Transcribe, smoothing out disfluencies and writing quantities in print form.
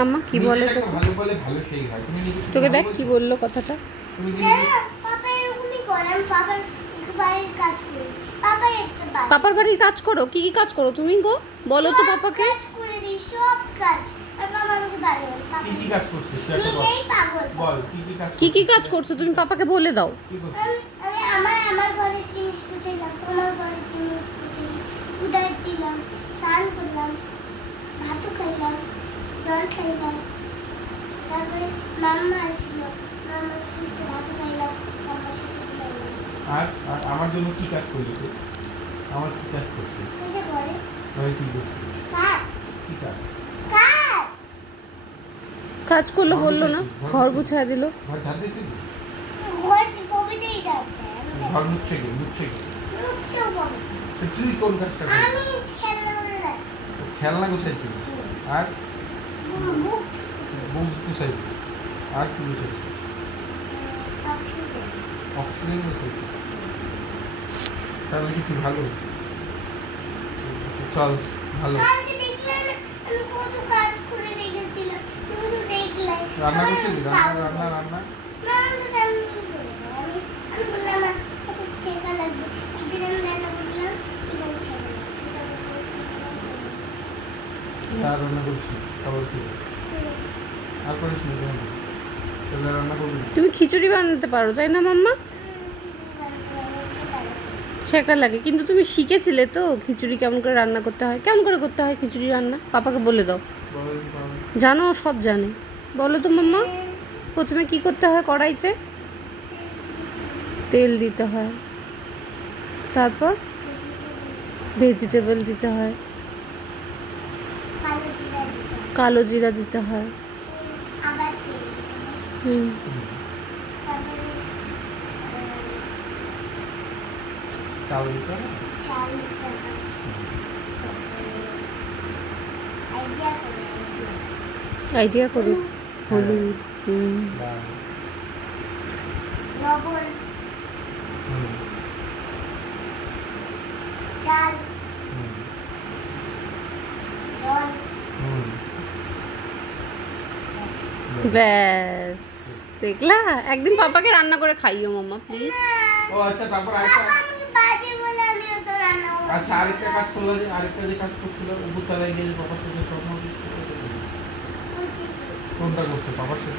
মাম্মা কি বলে তো ভালো বলে ভালো সেই হয়। তুমি তোকে দেখ কি বললো কথাটা। তুমি কি পাপা এরকমই করে, আমি পাপার বাড়ির কাজ করি। পাপা একটা বাড়ি পাপার বাড়ির কাজ করো? কি কি কাজ করো তুমি গো? বলো তো পাপাকে। কাজ করে দিই, সব কাজ। আর পাপা আমাকে বাড়ি বলে পাপা কি কাজ করছিস সেটা নিজেই পাগল। বল কি কাজ কি কি কাজ করছো তুমি পাপাকে বলে দাও। কি করছিস? আমি আমার ঘরের জিনিস গুছাইলাম, তোমার ঘরের জিনিস গুছাইলাম, উদার দিলাম, স্নান করলাম, ভাতও খাইলাম, জল খাইলাম। তারপরে মাম্মা আসছিল, মাম্মার সাথে ভাতও খাইলাম, মাম্মার সাথে খাইলাম। আর আমার জন্য কি কাজ করলি তুই? আমার কি কাজ করছিস? ওই যে ঘরে ভাই কি করছিস? কাজ কি কাজ? কাজ কাজ করলো বললো না, ঘর গুছিয়ে দিল। ঘর ঝাড় দিছিস? ঘর কবিতেই যাবে, ঘর মুছছে কি? মুছছেও কবিতা। তো তুই কোন কাজটা করছিস? আমি খেলনা করে রাখছি। খেলনা গুছাইছিস? আর বুক বুকস গুছাইছিস? আর কি গুছাইছিস? অক্সিজেন। অক্সিজেন গুছাইছিস? তাহলে কি তুই ভালো? চল ভালো। কালকে দেখলাম আমি কত কাজ করে রেখেছিলাম, তুমি তো দেখলে। রান্না করছিস? রান্না না, আমি বললাম আমার হাতে ছেঁকা লাগবে। একদিন আমি রান্না করলাম, এখানে ছেঁকা লাগবে। সেটা আর রান্না করছিস? খাবার ছিল? আর করিস না কেন? তাহলে রান্না করবি না? তুমি খিচুড়ি বানাতে পারো তাই না মাম্মা? শেখা লাগে, কিন্তু তুমি শিখেছিলে তো খিচুড়ি কেমন করে রান্না করতে হয়, কেমন করে করতে হয় খিচুড়ি রান্না? পাপাকে বলে দাও। জানো, সব জানে। বলো তো মাম্মা। প্রথমে কি করতে হয়? কড়াইতে তেল দিতে হয়, তারপর ভেজিটেবল দিতে হয়, কালো জিরা দিতে হয়। আবার তেল দিতে হয়। হুম, তারপরে চাল দিতে হবে? চাল দিতে হয়। তারপরে আইডিয়া করে হলুদ। হুম, ডাল। লবণ, হুম, ডাল, হুম, জল, হুম। ব্যাস দেখলা? একদিন পাপাকে রান্না করে খাইও মাম্মা প্লিজ। ও আচ্ছা, তারপর পাপা আরেকটা আমাকে বাজে বলে আমি অত রান্না করতে আচ্ছা আরেকটা কাজ করলো, যে আরেকটা যে কাজ করছিল উপরতলায় গিয়ে যে বাবার সাথে স্বপ্ন পারি না। কোনটা করছে? বাবার সাথে